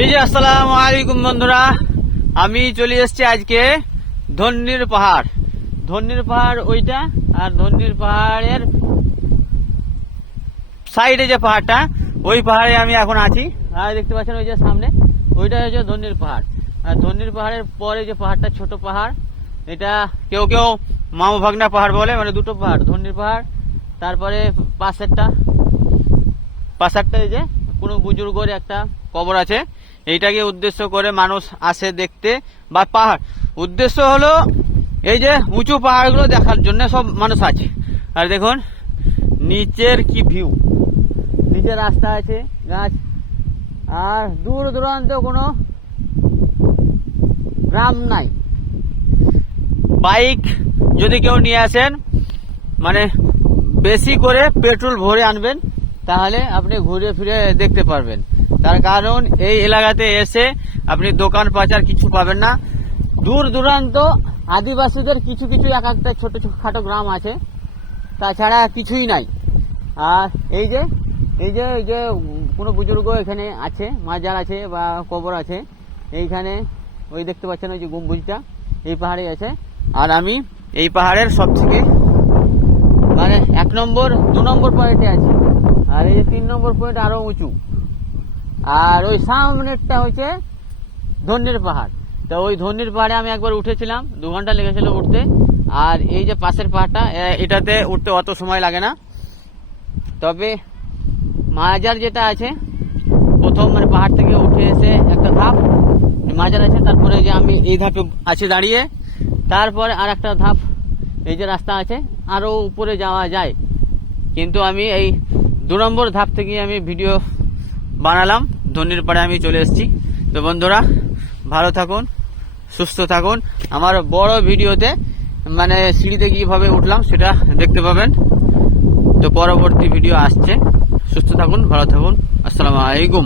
এই যে আসসালামু আলাইকুম বন্ধুরা, আমি চলে এসেছি আজকে ধন্যীর পাহাড়। ধন্যীর পাহাড় ওইটা, আর ধন্যীর পাহাড়ের সাইডে যে পাহাড়টা, ওই পাহাড়ে আমি এখন আছি। আর দেখতে পাচ্ছেন ওই যে সামনে, ওইটা হচ্ছে ধন্যীর পাহাড়। আর ধন্যীর পাহাড়ের পরে যে পাহাড়টা, ছোট পাহাড়, এটা কেউ কেউ মামু ভাগনা পাহাড় বলে, মানে দুটো পাহাড়, ধন্যীর পাহাড়। তারপরে পাশেরটা এই যে কোনো বুজুর্গের একটা কবর আছে, এইটাকে উদ্দেশ্য করে মানুষ আসে দেখতে। বা পাহাড় উদ্দেশ্য হলো এই যে উঁচু পাহাড়গুলো দেখার জন্য সব মানুষ আছে। আর দেখুন নিচের কি ভিউ, নিচে রাস্তা আছে, গাছ, আর দূর দূরান্ত কোনো গ্রাম নাই। বাইক যদি কেউ নিয়ে আসেন, মানে বেশি করে পেট্রোল ভরে আনবেন, তাহলে আপনি ঘুরে ফিরে দেখতে পারবেন। তার কারণ এই এলাকাতে এসে আপনি দোকান পাচার কিছু পাবেন না। দূর দূরান্ত আদিবাসীদের কিছু কিছু এক একটা ছোট খাটো গ্রাম আছে, তাছাড়া কিছুই নাই। আর এই যে কোনো বুজুর্গ এখানে আছে, মাজার আছে বা কবর আছে এইখানে। ওই দেখতে পাচ্ছেন ওই যে গম্বুজটা, এই পাহাড়ে আছে। আর আমি এই পাহাড়ের সব থেকে মানে 1 নম্বর 2 নম্বর পয়েন্টে আছি। আর এই যে 3 নম্বর পয়েন্ট আরো উঁচু। আর ওই সামনেরটা হচ্ছে ধন্যীর পাহাড়। তো ওই ধন্যীর পাহাড়ে আমি একবার উঠেছিলাম, 2 ঘন্টা লেগেছিল উঠতে। আর এই যে পাশের পাহাড়টা, এটাতে উঠতে অত সময় লাগে না। তবে মাজার যেটা আছে, প্রথম মানে পাহাড় থেকে উঠে এসে একটা ধাপ মাজার আছে, তারপরে যে আমি এই ধাপে আছি দাঁড়িয়ে, তারপরে আর একটা ধাপ, এই যে রাস্তা আছে, আরো উপরে যাওয়া যায়। কিন্তু আমি এই 2 নম্বর ধাপ থেকে আমি ভিডিও বানালাম, ধন্যীর পাড়ে আমি চলে এসেছি। তো বন্ধুরা ভালো থাকুন, সুস্থ থাকুন। আমার বড় ভিডিওতে মানে সিঁড়িতে কিভাবে উঠলাম সেটা দেখতে পাবেন। তো পরবর্তী ভিডিও আসছে। সুস্থ থাকুন, ভালো থাকুন। আসসালামু আলাইকুম।